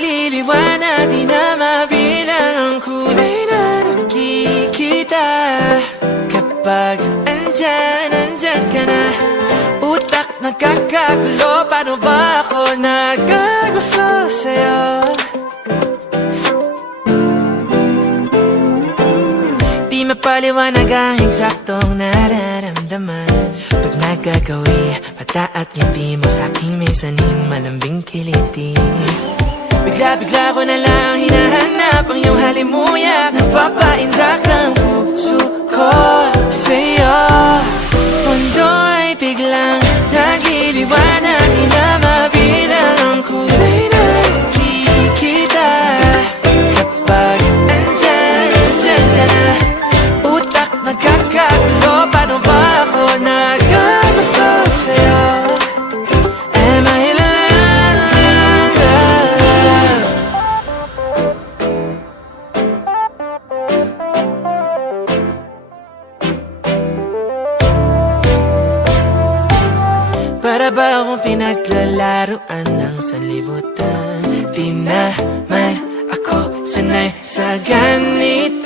nagliliwanag, di na mabilang ang kulay na nakikita. Kapag andyan ka na, utak nagkakagulo. Paano ba ako nagagusto sa'yo? Di mapaliwanag ang eksaktong nararamdaman pag nagkagawi, mata at ngiti mo sa'king may saning malambing kiliti. Bigla ko na lang hinahanap ang iyong halimuyak. Nagpapaindak ang puso ko sa'yo. Mundo ay biglang nagliliwanag, di na mabilang ang kulay na nakikita. Kapag andyan ka na, utak nagkakagulo. Paano ba ako nagagusto sa'yo? Am I in love? Para ba akong pinaglalaruan ng sanlibutan? Di naman ako sanay sa ganito.